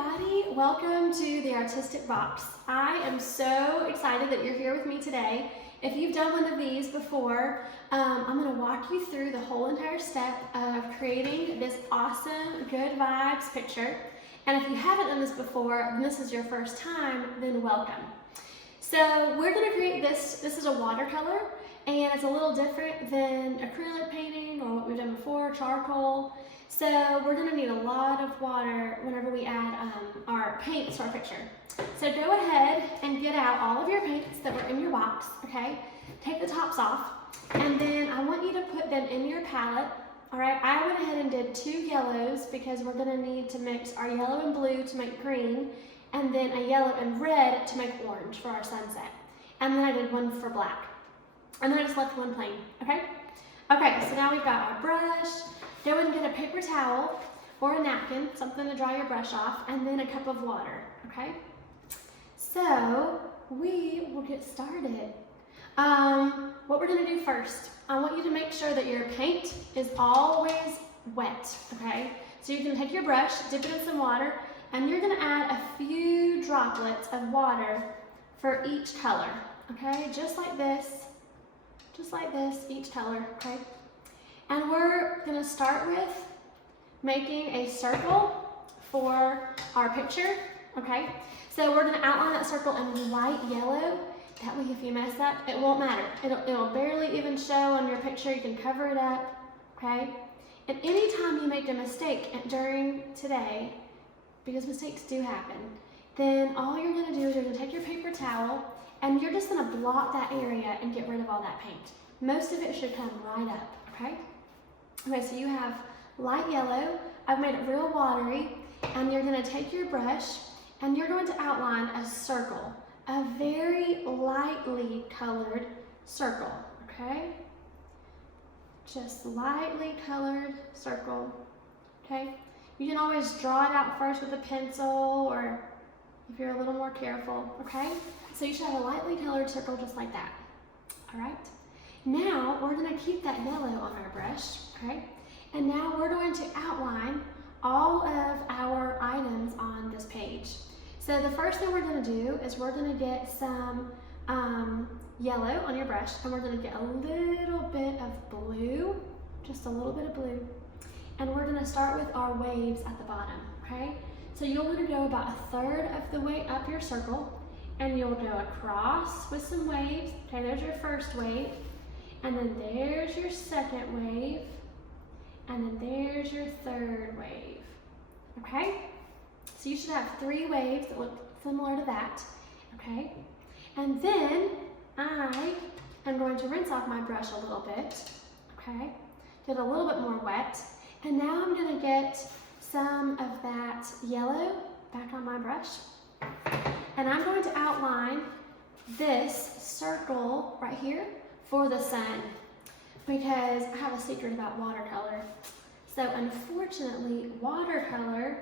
everybody, welcome to the Artistic Box. I am so excited that you're here with me today. If you've done one of these before, I'm going to walk you through the whole entire step of creating this awesome good vibes picture. And if you haven't done this before and this is your first time, then welcome. So we're going to create this is a watercolor, and it's a little different than acrylic painting or what we've done before, charcoal. So we're going to need a lot of water whenever we add our paints to our picture. So go ahead and get out all of your paints that were in your box, okay? Take the tops off, and then I want you to put them in your palette. All right, I went ahead and did 2 yellows because we're going to need to mix our yellow and blue to make green, and then a yellow and red to make orange for our sunset. And then I did 1 for black. And then I just left 1 plain, okay? Okay, so now we've got our brush. Go and get a paper towel or a napkin, something to dry your brush off, and then a cup of water, okay? So we will get started. What we're gonna do first, I want you to make sure that your paint is always wet, okay? So you can take your brush, dip it in some water, and you're gonna add a few droplets of water for each color, okay? Just like this, each color, okay? And we're gonna start with making a circle for our picture, okay? So we're gonna outline that circle in light yellow. That way if you mess up, it won't matter. It'll barely even show on your picture. You can cover it up, okay? And anytime you make a mistake during today, because mistakes do happen, then all you're gonna do is you're gonna take your paper towel and you're just gonna blot that area and get rid of all that paint. Most of it should come right up, okay? Okay, so you have light yellow. I've made it real watery, and you're gonna take your brush and you're going to outline a circle, a very lightly colored circle, okay? Just lightly colored circle, okay? You can always draw it out first with a pencil, or if you're a little more careful, okay? So you should have a lightly colored circle just like that, all right? Now we're gonna keep that yellow on our brush, okay? And now we're going to outline all of our items on this page. So the first thing we're gonna do is we're gonna get some yellow on your brush, and we're gonna get a little bit of blue, just a little bit of blue. And we're gonna start with our waves at the bottom, okay? So you'll wanna go about 1/3 of the way up your circle, and you'll go across with some waves. Okay, there's your first wave. And then there's your second wave, and then there's your third wave, okay? So you should have 3 waves that look similar to that, okay? And then I am going to rinse off my brush a little bit, okay? Get a little bit more wet, and now I'm gonna get some of that yellow back on my brush, and I'm going to outline this circle right here for the sun, because I have a secret about watercolor. So unfortunately, watercolor,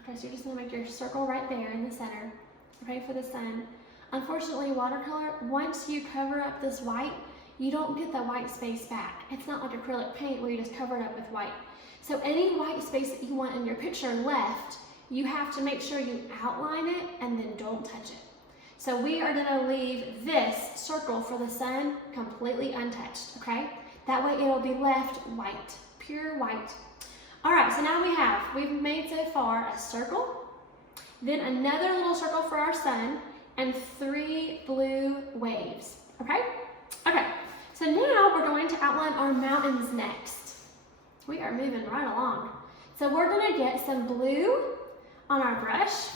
okay, so you're just gonna make your circle right there in the center, okay, for the sun. Unfortunately, watercolor, once you cover up this white, you don't get the white space back. It's not like acrylic paint where you just cover it up with white. So any white space that you want in your picture left, you have to make sure you outline it and then don't touch it. So we are gonna leave this circle for the sun completely untouched, okay? That way it'll be left white, pure white. All right, so now we've made so far a circle, then another little circle for our sun, and 3 blue waves, okay? Okay, so now we're going to outline our mountains next. We are moving right along. So we're gonna get some blue on our brush,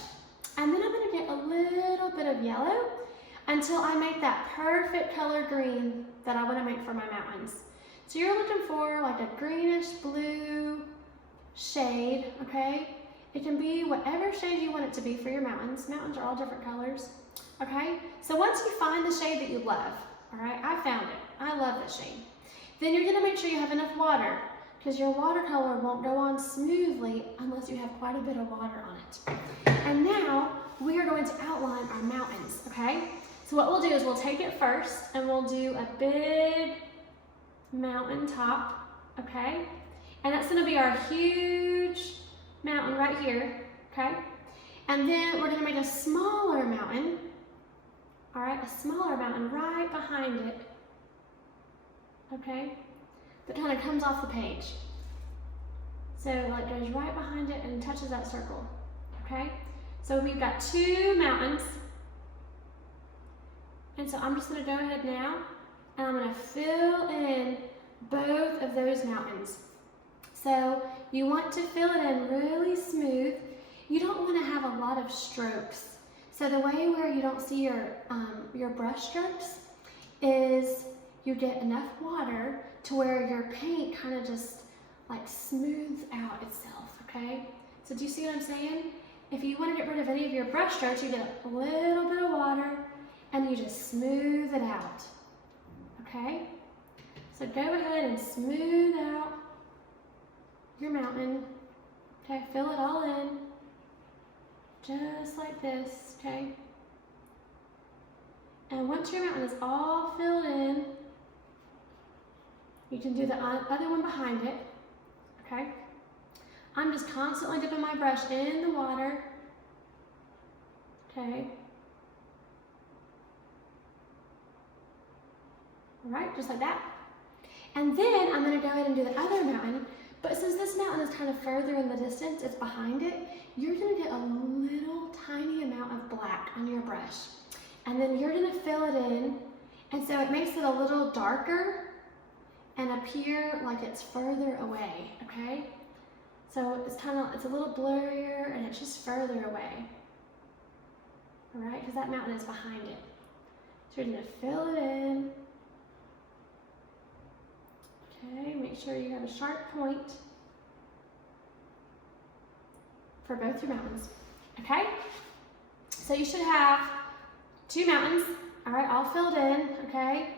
and then I'm gonna get a little bit of yellow until I make that perfect color green that I wanna make for my mountains. So you're looking for like a greenish blue shade, okay? It can be whatever shade you want it to be for your mountains. Mountains are all different colors, okay? So once you find the shade that you love, all right, I found it, I love this shade. Then you're gonna make sure you have enough water, because your watercolor won't go on smoothly unless you have quite a bit of water on it. And now we are going to outline our mountains, okay? So what we'll do is we'll take it first and we'll do a big mountain top, okay? And that's gonna be our huge mountain right here, okay? And then we're gonna make a smaller mountain, all right, a smaller mountain right behind it, okay? That kind of comes off the page. So like goes right behind it and touches that circle, okay? So we've got 2 mountains. And so I'm just gonna go ahead now and I'm gonna fill in both of those mountains. So you want to fill it in really smooth. You don't want to have a lot of strokes. So the way where you don't see your brush strokes is you get enough water to where your paint kind of just like smooths out itself, okay? So do you see what I'm saying? If you want to get rid of any of your brush strokes, you get a little bit of water and you just smooth it out, okay? So go ahead and smooth out your mountain, okay? Fill it all in, just like this, okay? And once your mountain is all filled in, you can do the other one behind it, okay? I'm just constantly dipping my brush in the water, okay? All right, just like that. And then I'm gonna go ahead and do the other mountain, but since this mountain is kind of further in the distance, it's behind it, you're gonna get a little tiny amount of black on your brush. And then you're gonna fill it in, and so it makes it a little darker and appear like it's further away, okay? So it's a little blurrier and it's just further away. All right, because that mountain is behind it. So you're gonna fill it in. Okay, make sure you have a sharp point for both your mountains, okay? So you should have 2 mountains, all right, all filled in, okay?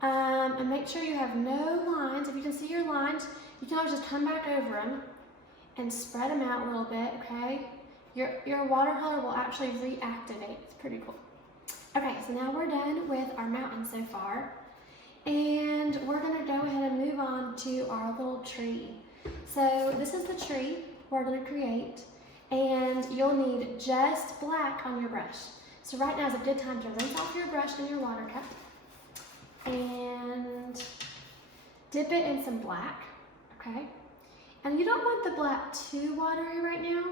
And make sure you have no lines. If you can see your lines, you can always just come back over them and spread them out a little bit, okay? Your watercolor will actually reactivate. It's pretty cool. Okay, so now we're done with our mountain so far. And we're gonna go ahead and move on to our little tree. So this is the tree we're gonna create, and you'll need just black on your brush. So right now is a good time to rinse off your brush in your water cup and dip it in some black, okay? And you don't want the black too watery right now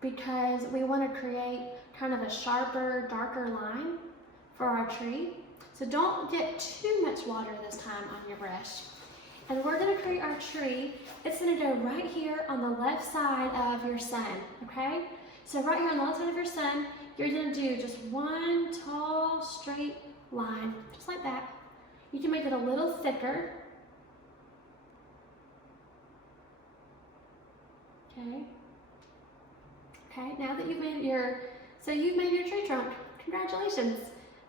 because we want to create kind of a sharper, darker line for our tree. So don't get too much water this time on your brush. And we're gonna create our tree. It's gonna go right here on the left side of your sun, okay? So right here on the left side of your sun, you're gonna do just one tall, straight line, just like that. You can make it a little thicker. Okay. Okay, now that you've made your tree trunk. Congratulations.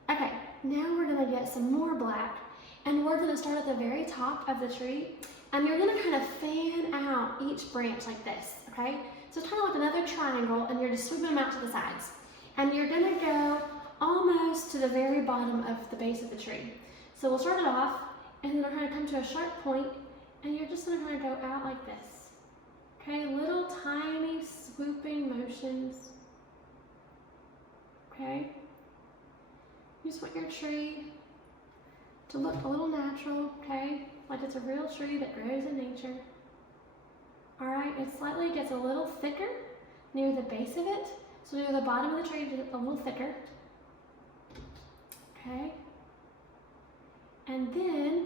Okay, now we're gonna get some more black and we're gonna start at the very top of the tree and you're gonna kind of fan out each branch like this, okay? So it's kind of like another triangle and you're just sweeping them out to the sides. And you're gonna go almost to the very bottom of the base of the tree. So we'll start it off and then we're gonna come to a sharp point and you're just gonna go out like this. Okay, little tiny swooping motions. Okay? You just want your tree to look a little natural, okay? Like it's a real tree that grows in nature. All right, it slightly gets a little thicker near the base of it. So near the bottom of the tree, a little thicker. Okay? And then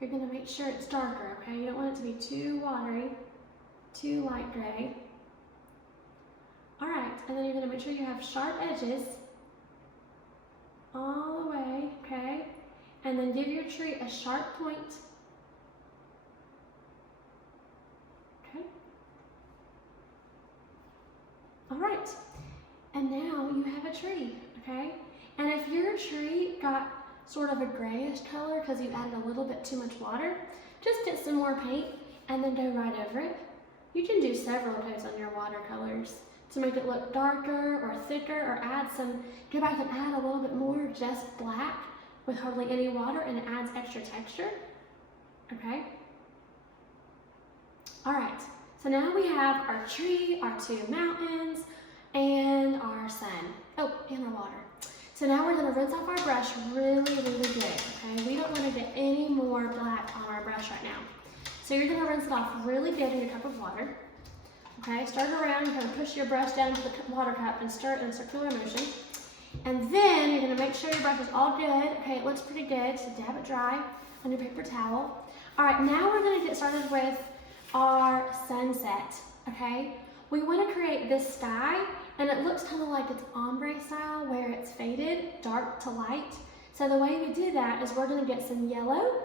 you're gonna make sure it's darker, okay? You don't want it to be too watery, too light gray. All right, and then you're gonna make sure you have sharp edges all the way, okay? And then give your tree a sharp point. Okay? All right, and now you have a tree, okay? And if your tree got sort of a grayish color because you added a little bit too much water, just get some more paint and then go right over it. You can do several coats on your watercolors to make it look darker or thicker or go back and add a little bit more just black with hardly any water and it adds extra texture, okay? All right, So now we have our tree, our two mountains, and our sun. Oh, and our water. So now we're gonna rinse off our brush really good, okay? We don't wanna get any more black on our brush right now. So you're gonna rinse it off really good in your cup of water. Okay, start around, you're gonna push your brush down to the water cup and start in a circular motion. And then you're gonna make sure your brush is all good. Okay, it looks pretty good, so dab it dry on your paper towel. All right, now we're gonna get started with our sunset, okay? We wanna create this sky, and it looks kind of like it's ombre style, where it's faded, dark to light. So the way we do that is we're gonna get some yellow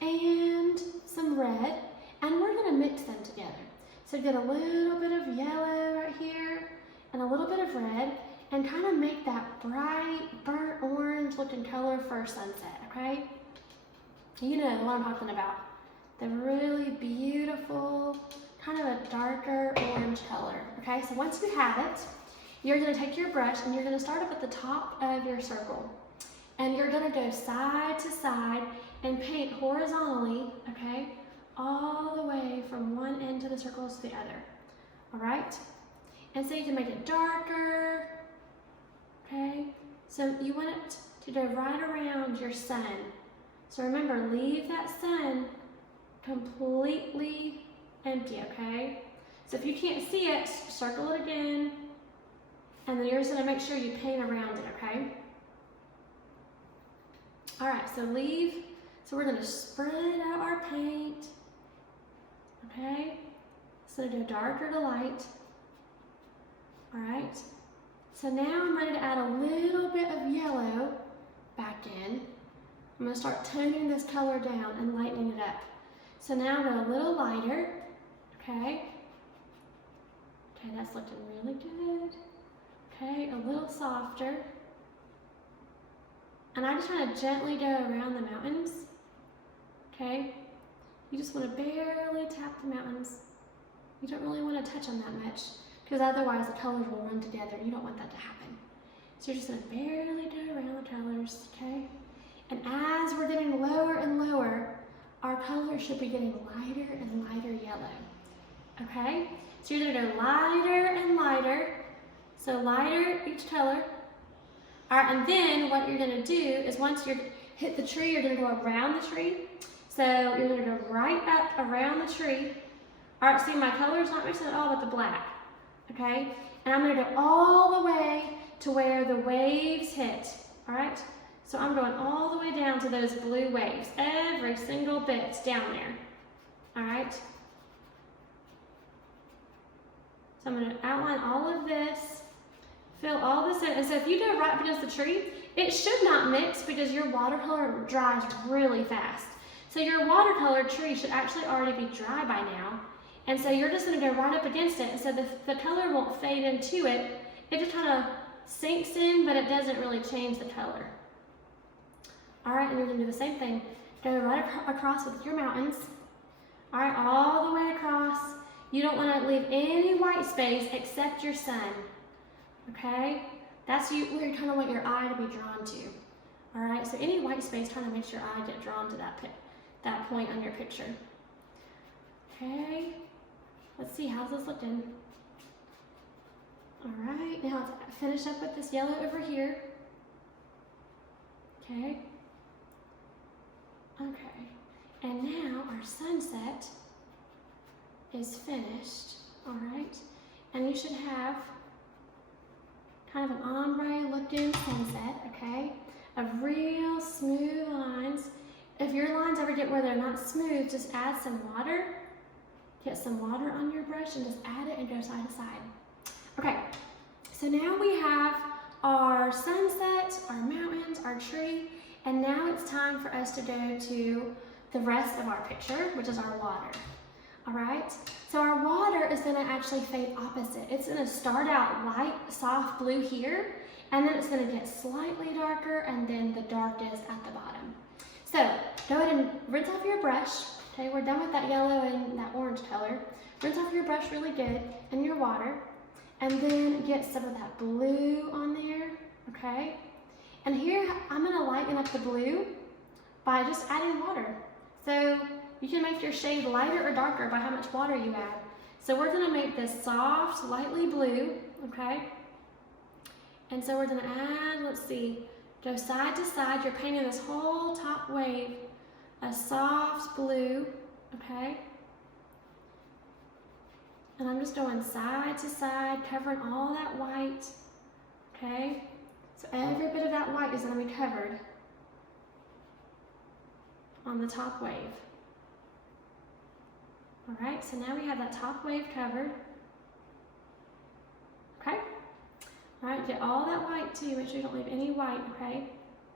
and some red, and we're gonna mix them together. So get a little bit of yellow right here, and a little bit of red, and kind of make that bright, burnt orange looking color for sunset, okay? You know what I'm talking about. The really beautiful, kind of a darker orange color, okay? So once you have it, you're gonna take your brush and you're gonna start up at the top of your circle. And you're gonna go side to side and paint horizontally, okay? All the way from one end of the circles to the other, all right? And so you can make it darker, okay? So you want it to go right around your sun. So remember, leave that sun completely empty, okay? So if you can't see it, circle it again, and then you're just gonna make sure you paint around it, okay? All right, so we're gonna spread out our paint, okay? So go darker to light, all right? So now I'm ready to add a little bit of yellow back in. I'm gonna start toning this color down and lightening it up. So now go a little lighter, okay? Okay, that's looking really good. Okay, a little softer. And I just want to gently go around the mountains, okay? You just want to barely tap the mountains. You don't really want to touch them that much, because otherwise the colors will run together. You don't want that to happen. So you're just going to barely go around the colors, okay? And as we're getting lower and lower, our color should be getting lighter and lighter yellow, okay? So you're gonna go lighter and lighter. So lighter each color. All right, and then what you're gonna do is once you hit the tree, you're gonna go around the tree. So you're gonna go right up around the tree. All right, see my color's not mixing at all with the black, okay? And I'm gonna go all the way to where the waves hit, all right? So I'm going all the way down to those blue waves. Every single bit's down there, all right? So I'm gonna outline all of this, fill all this in. And so if you go right up against the tree, it should not mix because your watercolor dries really fast. So your watercolor tree should actually already be dry by now. And so you're just gonna go right up against it. And so the color won't fade into it. It just kind of sinks in, but it doesn't really change the color. All right, and you're gonna do the same thing. Go right across with your mountains. All right, all the way across. You don't wanna leave any white space except your sun, okay? That's where you kind of want your eye to be drawn to. All right, so any white space kind of makes your eye get drawn to that point on your picture. Okay, let's see, how's this looking? All right, now let's finish up with this yellow over here. Okay. Okay, and now our sunset is finished, all right? And you should have kind of an ombre looking sunset, okay? Of real smooth lines. If your lines ever get where they're not smooth, just add some water. Get some water on your brush and just add it and go side to side. Okay, so now we have our sunset, our mountains, our tree, and now it's time for us to go to the rest of our picture, which is our water. All right, so our water is gonna actually fade opposite. It's gonna start out light, soft blue here, and then it's gonna get slightly darker and then the darkest at the bottom. So go ahead and rinse off your brush. Okay, we're done with that yellow and that orange color. Rinse off your brush really good and your water, and then get some of that blue on there, okay? And here, I'm gonna lighten up the blue by just adding water. So you can make your shade lighter or darker by how much water you add. So we're gonna make this soft, lightly blue, okay? And so we're gonna add, let's see, go side to side. You're painting this whole top wave a soft blue, okay? And I'm just going side to side, covering all that white, okay? So every bit of that white is gonna be covered on the top wave. All right, so now we have that top wave covered. Okay? All right, get all that white too. Make sure you don't leave any white, okay?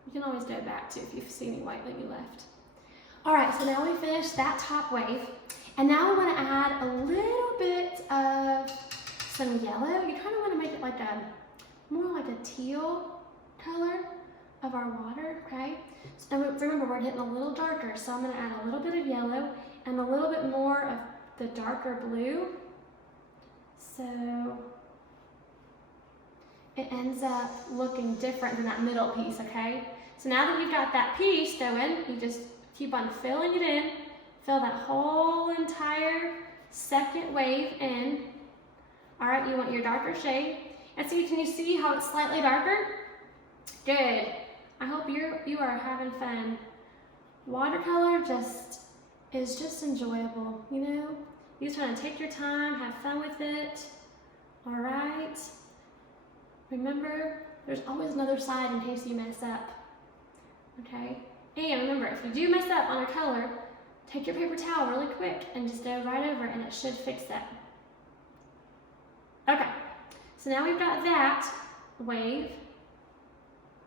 You can always go back to if you see any white that you left. All right, so now we finished that top wave. And now we want to add a little bit of some yellow. You kind of want to make it like a, more like a teal color of our water, okay? So remember, we're getting a little darker, so I'm going to add a little bit of yellow and a little bit more of the darker blue. So it ends up looking different than that middle piece, okay? So now that you've got that piece going, you just keep on filling it in. Fill that whole entire second wave in. All right, you want your darker shade. And so can you see how it's slightly darker? Good. I hope you are having fun. Watercolor is just enjoyable, you know? You just want to take your time, have fun with it. All right. Remember, there's always another side in case you mess up. Okay? And remember, if you do mess up on a color, take your paper towel really quick and just go right over and it should fix that. Okay, so now we've got that wave.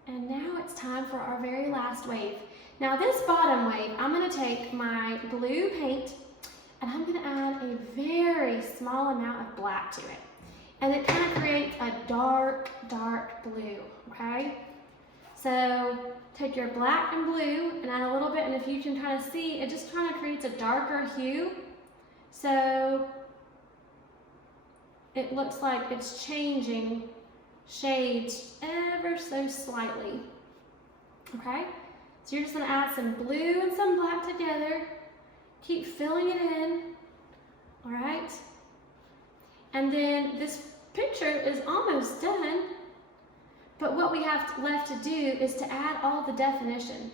And now it's time for our very last wave. Now this bottom wave, I'm gonna take my blue paint and I'm gonna add a very small amount of black to it. And it kind of creates a dark, dark blue, okay? So take your black and blue and add a little bit, and if you can kind of see, it just kind of creates a darker hue. So it looks like it's changing shades ever so slightly, okay? So you're just gonna add some blue and some black together, keep filling it in, all right? And then this picture is almost done, but what we have left to do is to add all the definition.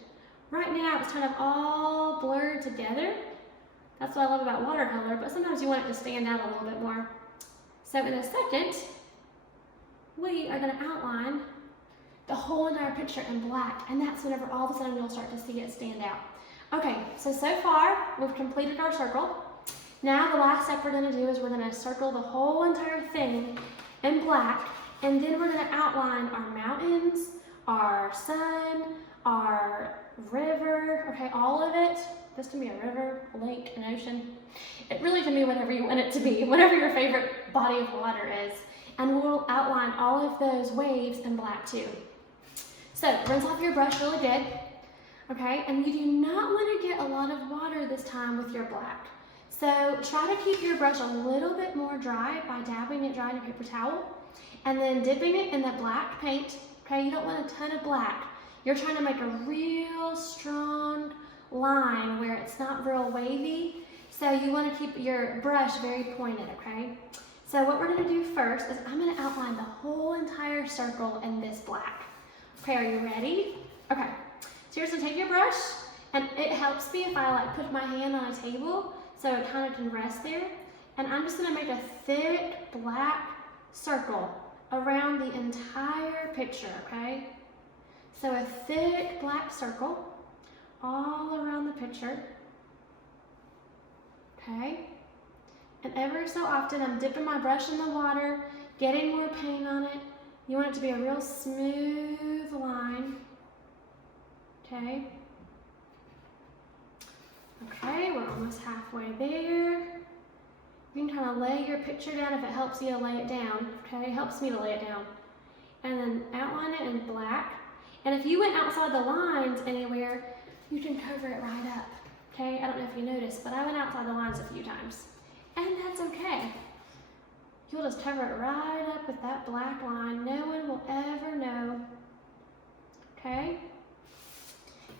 Right now it's kind of all blurred together. That's what I love about watercolor, but sometimes you want it to stand out a little bit more. So in a second, we are gonna outline the whole entire picture in black, and that's whenever all of a sudden you'll start to see it stand out. Okay, so far we've completed our circle. Now the last step we're gonna do is we're gonna circle the whole entire thing in black, and then we're gonna outline our mountains, our sun, our river, okay, all of it. This can be a river, a lake, an ocean. It really can be whatever you want it to be, whatever your favorite body of water is. And we'll outline all of those waves in black too. So rinse off your brush really good, okay? And you do not want to get a lot of water this time with your black. So try to keep your brush a little bit more dry by dabbing it dry in a paper towel and then dipping it in the black paint, okay? You don't want a ton of black. You're trying to make a real strong line where it's not real wavy. So you want to keep your brush very pointed, okay? So what we're gonna do first is I'm gonna outline the whole entire circle in this black. Okay, are you ready? Okay, so you're just gonna take your brush, and it helps me if I like put my hand on a table so it kind of can rest there. And I'm just gonna make a thick black circle around the entire picture, okay? So a thick black circle all around the picture, okay? And every so often, I'm dipping my brush in the water, getting more paint on it. You want it to be a real smooth line, okay? Okay, we're almost halfway there. You can kind of lay your picture down if it helps you to lay it down, okay? It helps me to lay it down. And then outline it in black. And if you went outside the lines anywhere, you can cover it right up, okay? I don't know if you noticed, but I went outside the lines a few times. And that's okay. You'll just cover it right up with that black line. No one will ever know, okay?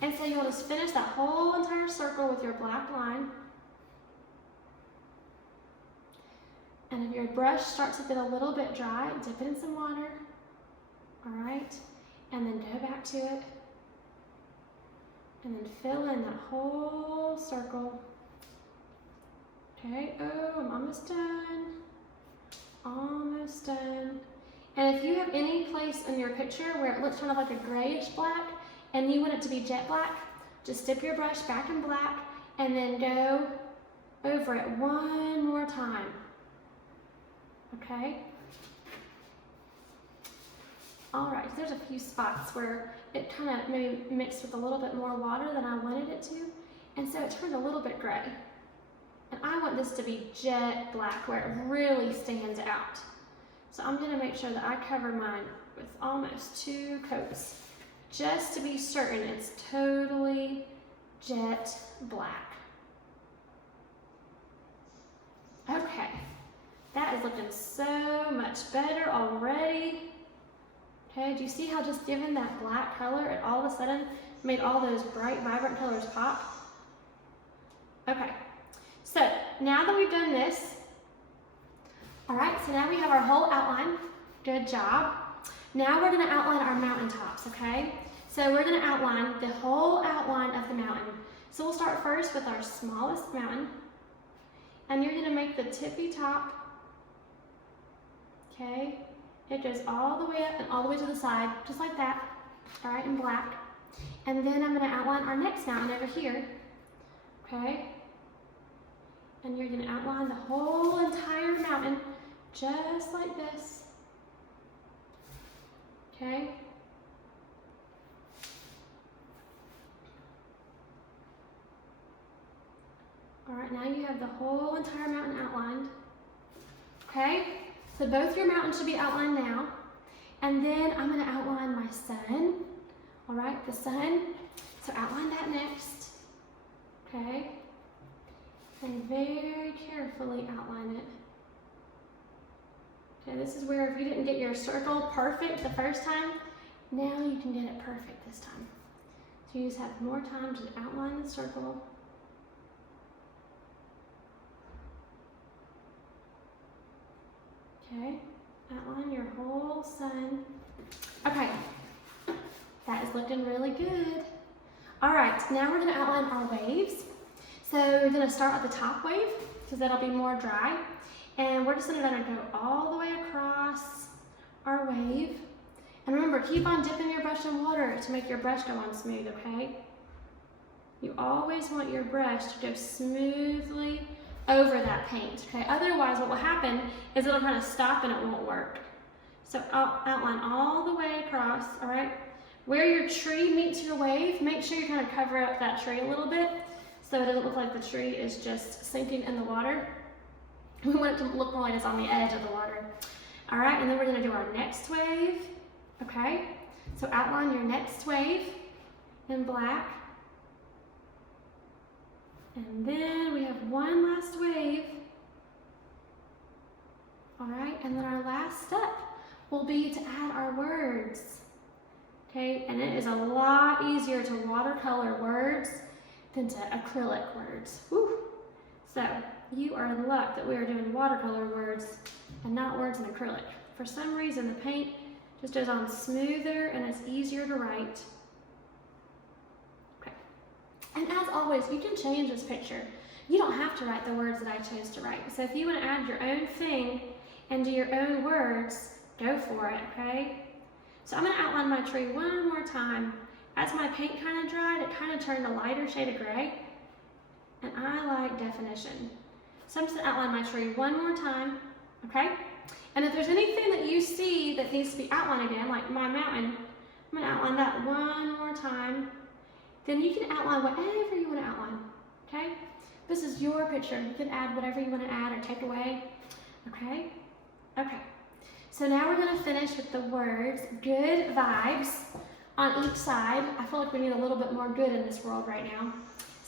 And so you'll just finish that whole entire circle with your black line. And if your brush starts to get a little bit dry, dip it in some water. All right, and then go back to it. And then fill in that whole circle. Okay, oh, I'm almost done. Almost done. And if you have any place in your picture where it looks kind of like a grayish black and you want it to be jet black, just dip your brush back in black and then go over it one more time. Okay? All right, there's a few spots where it kind of maybe mixed with a little bit more water than I wanted it to, and so it turned a little bit gray. And I want this to be jet black where it really stands out. So I'm gonna make sure that I cover mine with almost 2 coats, just to be certain it's totally jet black. Okay, that is looking so much better already. Okay, do you see how just given that black color, it all of a sudden made all those bright, vibrant colors pop? Okay, so now that we've done this, all right, so now we have our whole outline. Good job. Now we're gonna outline our mountaintops, okay? So we're gonna outline the whole outline of the mountain. So we'll start first with our smallest mountain, and you're gonna make the tippy top, okay? It goes all the way up and all the way to the side, just like that, all right, in black. And then I'm gonna outline our next mountain over here, okay? And you're gonna outline the whole entire mountain, just like this, okay? All right, now you have the whole entire mountain outlined, okay? So both your mountains should be outlined now. And then I'm gonna outline my sun. All right, the sun. So outline that next, okay? And very carefully outline it. Okay, this is where if you didn't get your circle perfect the first time, now you can get it perfect this time. So you just have more time to outline the circle. Okay, outline your whole sun. Okay, that is looking really good. All right, now we're gonna outline our waves. So we're gonna start at the top wave, because that'll be more dry. And we're just gonna go all the way across our wave. And remember, keep on dipping your brush in water to make your brush go on smooth, okay? You always want your brush to go smoothly over that paint, okay? Otherwise, what will happen is it'll kind of stop and it won't work. So I'll outline all the way across, all right? Where your tree meets your wave, make sure you kind of cover up that tree a little bit so it doesn't look like the tree is just sinking in the water. We want it to look more like it's on the edge of the water. All right, and then we're gonna do our next wave, okay? So outline your next wave in black. And then we have one last wave. All right, and then our last step will be to add our words. Okay, and it is a lot easier to watercolor words than to acrylic words. Whew. So you are in luck that we are doing watercolor words and not words in acrylic. For some reason, the paint just goes on smoother and it's easier to write. And as always, you can change this picture. You don't have to write the words that I chose to write. So if you want to add your own thing and do your own words, go for it, okay? So I'm going to outline my tree one more time. As my paint kind of dried, it kind of turned a lighter shade of gray. And I like definition. So I'm just going to outline my tree one more time, okay? And if there's anything that you see that needs to be outlined again, like my mountain, I'm going to outline that one more time. Then you can outline whatever you want to outline, okay? This is your picture. You can add whatever you want to add or take away, okay? Okay, so now we're going to finish with the words good vibes on each side. I feel like we need a little bit more good in this world right now.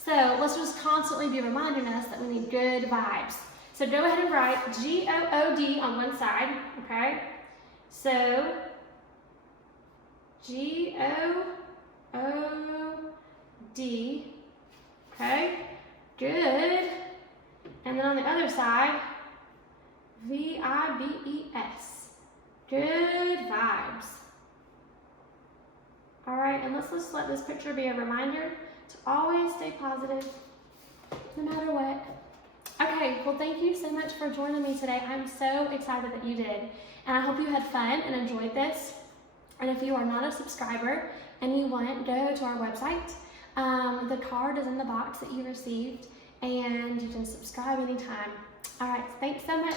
So let's just constantly be reminding us that we need good vibes. So go ahead and write G-O-O-D on one side, okay? So G-O-O-D, okay? Good. And then on the other side, V-I-B-E-S. Good vibes. All right, and let's just let this picture be a reminder to always stay positive, no matter what. Okay, well, thank you so much for joining me today. I'm so excited that you did, and I hope you had fun and enjoyed this. And if you are not a subscriber and you want, go to our website. The card is in the box that you received, and you can subscribe anytime. All right, thanks so much.